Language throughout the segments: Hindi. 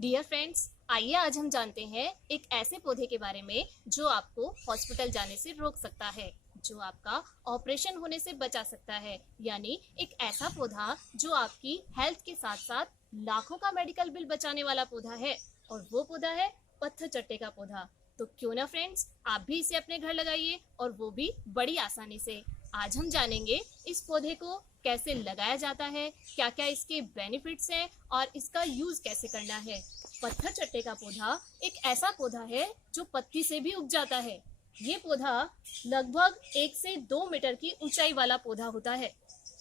डियर फ्रेंड्स, आइए आज हम जानते हैं एक ऐसे पौधे के बारे में जो आपको हॉस्पिटल जाने से रोक सकता है, जो आपका ऑपरेशन होने से बचा सकता है। यानी एक ऐसा पौधा जो आपकी हेल्थ के साथ साथ लाखों का मेडिकल बिल बचाने वाला पौधा है, और वो पौधा है पत्थर चट्टे का पौधा। तो क्यों ना फ्रेंड्स, आप भी इसे अपने घर लगाइए, और वो भी बड़ी आसानी से। आज हम जानेंगे इस पौधे को कैसे लगाया जाता है, क्या क्या इसके बेनिफिट्स हैं और इसका यूज कैसे करना है। पत्थर चट्टे का पौधा एक ऐसा पौधा है जो पत्ती से भी उग जाता है। ये पौधा लगभग 1 से 2 मीटर की ऊंचाई वाला पौधा होता है।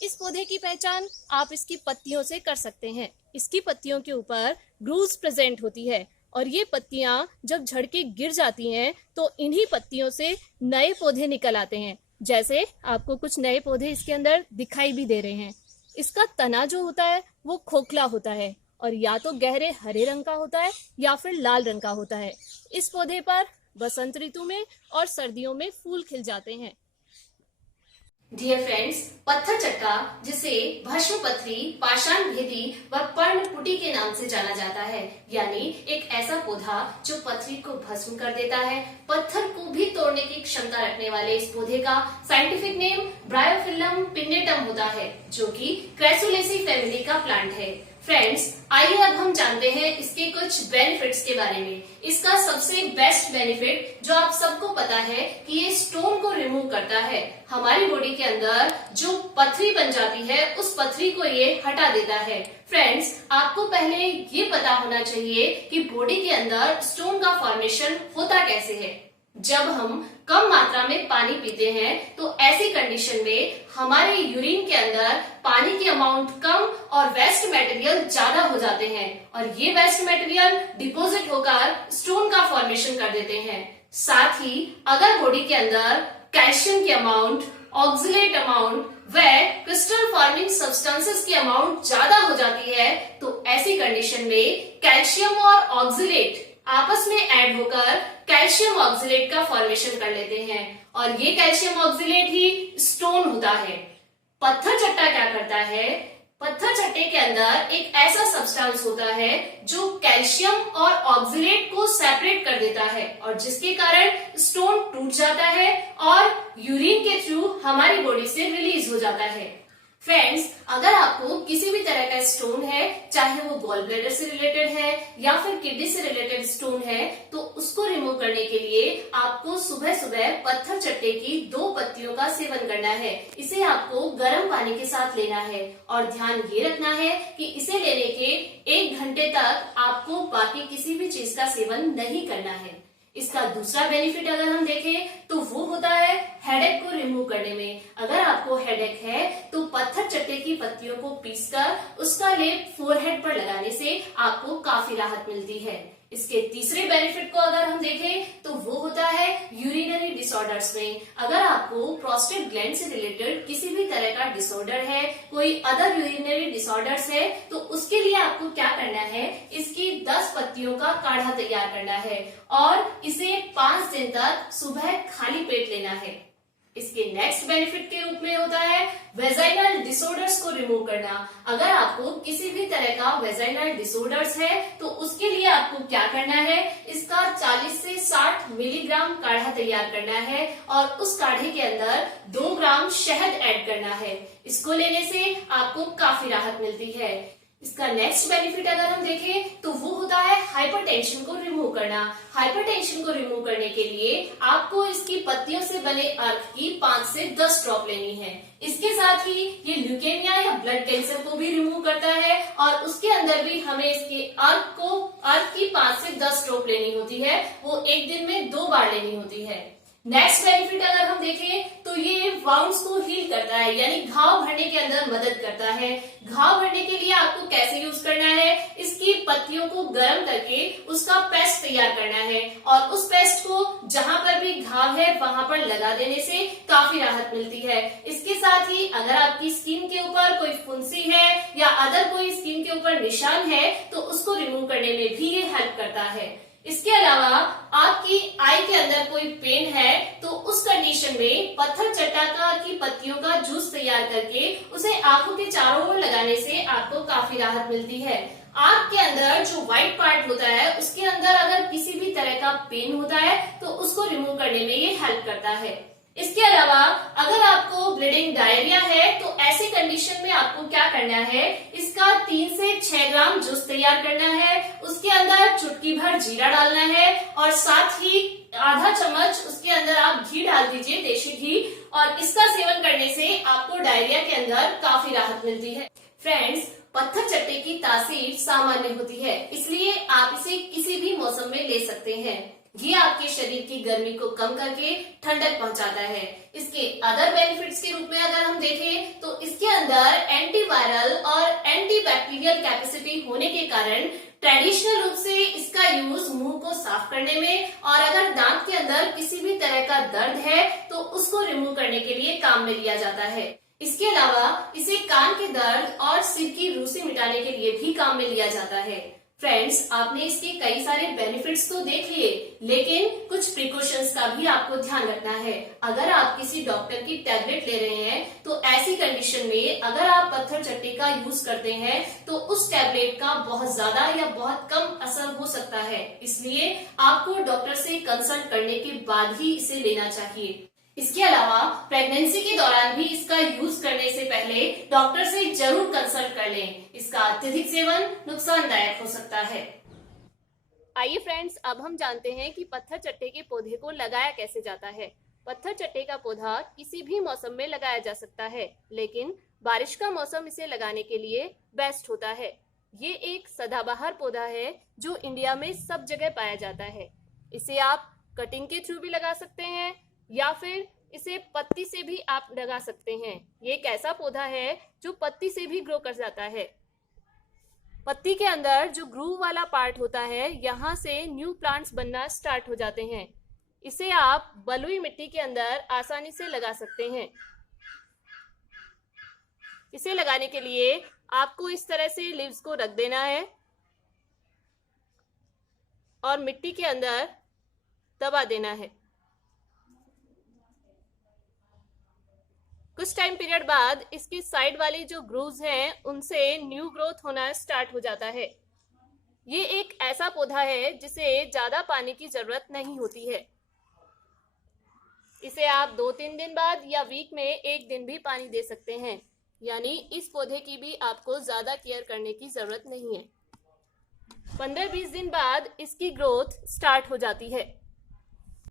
इस पौधे की पहचान आप इसकी पत्तियों से कर सकते हैं। इसकी पत्तियों के ऊपर ग्रूव्स प्रेजेंट होती है, और ये पत्तियां जब झड़ के गिर जाती हैं तो इन्हीं पत्तियों से नए पौधे निकल आते हैं। जैसे आपको कुछ नए पौधे इसके अंदर दिखाई भी दे रहे हैं। इसका तना जो होता है वो खोखला होता है, और या तो गहरे हरे रंग का होता है या फिर लाल रंग का होता है। इस पौधे पर बसंत ऋतु में और सर्दियों में फूल खिल जाते हैं। डियर फ्रेंड्स, पत्थर चट्टा, जिसे भस्म पथरी, पाषाण भेदी व पर्णपुटी के नाम से जाना जाता है, यानी एक ऐसा पौधा जो पथरी को भस्म कर देता है, पत्थर को भी तोड़ने की क्षमता रखने वाले इस पौधे का साइंटिफिक नेम ब्रायोफिल्लम पिन्नेटम होता है, जो कि क्रैसुलेसी फैमिली का प्लांट है। फ्रेंड्स, आइए अब हम जानते हैं इसके कुछ बेनिफिट्स के बारे में। इसका सबसे बेस्ट बेनिफिट जो आप सबको पता है कि ये स्टोन को रिमूव करता है। हमारी बॉडी के अंदर जो पथरी बन जाती है उस पथरी को ये हटा देता है। फ्रेंड्स, आपको पहले ये पता होना चाहिए कि बॉडी के अंदर स्टोन का फॉर्मेशन होता कैसे है। जब हम कम मात्रा में पानी पीते हैं तो ऐसी कंडीशन में हमारे यूरिन के अंदर पानी की अमाउंट कम और वेस्ट मटेरियल ज्यादा हो जाते हैं, और ये वेस्ट मटेरियल डिपॉजिट होकर स्टोन का फॉर्मेशन कर देते हैं। साथ ही अगर बॉडी के अंदर कैल्शियम की अमाउंट, ऑक्सलेट अमाउंट व क्रिस्टल फॉर्मिंग सब्सटेंसेस की अमाउंट ज्यादा हो जाती है, तो ऐसी कंडीशन में कैल्शियम और ऑक्सलेट आपस में ऐड होकर कैल्शियम ऑक्सलेट का फॉर्मेशन कर लेते हैं, और ये कैल्शियम ऑक्सलेट ही स्टोन होता है। पत्थर चट्टा क्या करता है? पत्थर चट्टे के अंदर एक ऐसा सब्सटेंस होता है जो कैल्शियम और ऑक्सलेट को सेपरेट कर देता है, और जिसके कारण स्टोन टूट जाता है और यूरिन के थ्रू हमारी बॉडी से रिलीज हो जाता है। फ्रेंड्स, अगर आपको किसी भी तरह का स्टोन है, चाहे वो गॉल ब्लैडर से रिलेटेड है या फिर किडनी से रिलेटेड स्टोन है, तो उसको रिमूव करने के लिए आपको सुबह सुबह पत्थर चट्टे की 2 पत्तियों का सेवन करना है। इसे आपको गर्म पानी के साथ लेना है, और ध्यान ये रखना है कि इसे लेने के 1 घंटे तक आपको बाकी किसी भी चीज का सेवन नहीं करना है। इसका दूसरा बेनिफिट अगर हम देखें तो वो होता है हेडेक को रिमूव करने में। अगर आपको हेडेक है तो पत्थर चट्टे की पत्तियों को पीसकर उसका लेप फोरहेड पर लगाने से आपको काफी राहत मिलती है। इसके तीसरे बेनिफिट को अगर हम देखें तो वो होता है यूरिनरी डिसऑर्डर्स में। अगर आपको प्रोस्टेट ग्लैंड से रिलेटेड किसी भी तरह का डिसऑर्डर है, कोई अदर यूरिनरी डिसऑर्डर्स है, तो उसके लिए आपको क्या करना है, इसकी 10 पत्तियों का काढ़ा तैयार करना है, और इसे 5 दिन तक सुबह खाली पेट लेना है। इसके नेक्स्ट बेनिफिट के रूप में होता है वेजाइनल डिसऑर्डर्स को रिमूव करना। अगर आपको किसी भी तरह का वेजाइनल डिसऑर्डर्स है तो उसके लिए आपको क्या करना है, इसका 40 से 60 मिलीग्राम काढ़ा तैयार करना है, और उस काढ़े के अंदर 2 ग्राम शहद ऐड करना है। इसको लेने से आपको काफी राहत मिलती है। इसका नेक्स्ट बेनिफिट अगर हम देखें तो वो होता है हाइपरटेंशन को रिमूव करना। हाइपरटेंशन को रिमूव करने के लिए आपको इसकी पत्तियों से बने अर्क की 5 से 10 ड्रॉप लेनी है। इसके साथ ही ये ल्यूकेमिया या ब्लड कैंसर को भी रिमूव करता है, और उसके अंदर भी हमें इसके अर्क की 5 से 10 ड्रॉप लेनी होती है। वो एक दिन में 2 बार लेनी होती है। नेक्स्ट बेनिफिट अगर हम देखें तो ये वाउंड्स को हील करता है, यानी घाव भरने के अंदर मदद करता है। घाव भरने के लिए आपको कैसे यूज करना है, इसकी पत्तियों को गर्म करके उसका पेस्ट तैयार करना है, और उस पेस्ट को जहां पर भी घाव है वहां पर लगा देने से काफी राहत मिलती है। इसके साथ ही अगर आपकी स्किन के ऊपर कोई फुंसी है या अदर कोई स्किन के ऊपर निशान है तो उसको रिमूव करने में भी ये हेल्प करता है। इसके अलावा आपकी आई के अंदर कोई पेन है तो उस कंडीशन में पत्थर चट्टा की पत्तियों का जूस तैयार करके उसे आंखों के चारों ओर लगाने से आपको काफी राहत मिलती है। आंख के अंदर जो व्हाइट पार्ट होता है उसके अंदर अगर किसी भी तरह का पेन होता है तो उसको रिमूव करने में ये हेल्प करता है। इसके अलावा अगर आपको ब्लीडिंग डायरिया है तो ऐसी कंडीशन में आपको क्या करना है, इसका 3 से 6 ग्राम जूस तैयार करना है, उसके अंदर चुटकी भर जीरा डालना है और साथ ही आधा चम्मच उसके अंदर आप घी डाल दीजिए, देशी घी, और इसका सेवन करने से आपको डायरिया के अंदर काफी राहत मिलती है। फ्रेंड्स, पत्थर चट्टे की तासीर सामान्य होती है, इसलिए आप इसे किसी भी मौसम में ले सकते हैं। ये आपके शरीर की गर्मी को कम करके ठंडक पहुंचाता है। इसके अदर बेनिफिट्स के रूप में अगर हम देखें तो इसके अंदर एंटीवायरल और एंटीबैक्टीरियल कैपेसिटी होने के कारण ट्रेडिशनल रूप से इसका यूज मुंह को साफ करने में और अगर दांत के अंदर किसी भी तरह का दर्द है तो उसको रिमूव करने के लिए काम में लिया जाता है। इसके अलावा इसे कान के दर्द और सिर की रूसी मिटाने के लिए भी काम में लिया जाता है। फ्रेंड्स, आपने इसके कई सारे बेनिफिट्स तो देख लिए, लेकिन कुछ प्रिकॉशंस का भी आपको ध्यान रखना है। अगर आप किसी डॉक्टर की टैबलेट ले रहे हैं तो ऐसी कंडीशन में अगर आप पत्थर चट्टे का यूज करते हैं तो उस टैबलेट का बहुत ज्यादा या बहुत कम असर हो सकता है, इसलिए आपको डॉक्टर से कंसल्ट करने के बाद ही इसे लेना चाहिए। इसके अलावा प्रेगनेंसी के दौरान भी इसका यूज करने से पहले डॉक्टर से जरूर कंसल्ट कर लें। इसका अत्यधिक सेवन नुकसानदायक हो सकता है। आइए फ्रेंड्स, अब हम जानते हैं कि पत्थर चट्टे के पौधे को लगाया कैसे जाता है। पत्थर चट्टे का पौधा किसी भी मौसम में लगाया जा सकता है, लेकिन बारिश का मौसम इसे लगाने के लिए बेस्ट होता है। ये एक सदाबहार पौधा है जो इंडिया में सब जगह पाया जाता है। इसे आप कटिंग के थ्रू भी लगा सकते हैं या फिर इसे पत्ती से भी आप लगा सकते हैं। ये एक ऐसा पौधा है जो पत्ती से भी ग्रो कर जाता है। पत्ती के अंदर जो ग्रूव वाला पार्ट होता है, यहाँ से न्यू प्लांट्स बनना स्टार्ट हो जाते हैं। इसे आप बलुई मिट्टी के अंदर आसानी से लगा सकते हैं। इसे लगाने के लिए आपको इस तरह से लीव्स को रख देना है और मिट्टी के अंदर दबा देना है। कुछ टाइम पीरियड बाद इसकी साइड वाली जो ग्रूव्स हैं उनसे न्यू ग्रोथ होना स्टार्ट हो जाता है। ये एक ऐसा पौधा है जिसे ज्यादा पानी की जरूरत नहीं होती है। इसे आप 2-3 दिन बाद या वीक में 1 दिन भी पानी दे सकते हैं, यानी इस पौधे की भी आपको ज्यादा केयर करने की जरूरत नहीं है। 15-20 दिन बाद इसकी ग्रोथ स्टार्ट हो जाती है।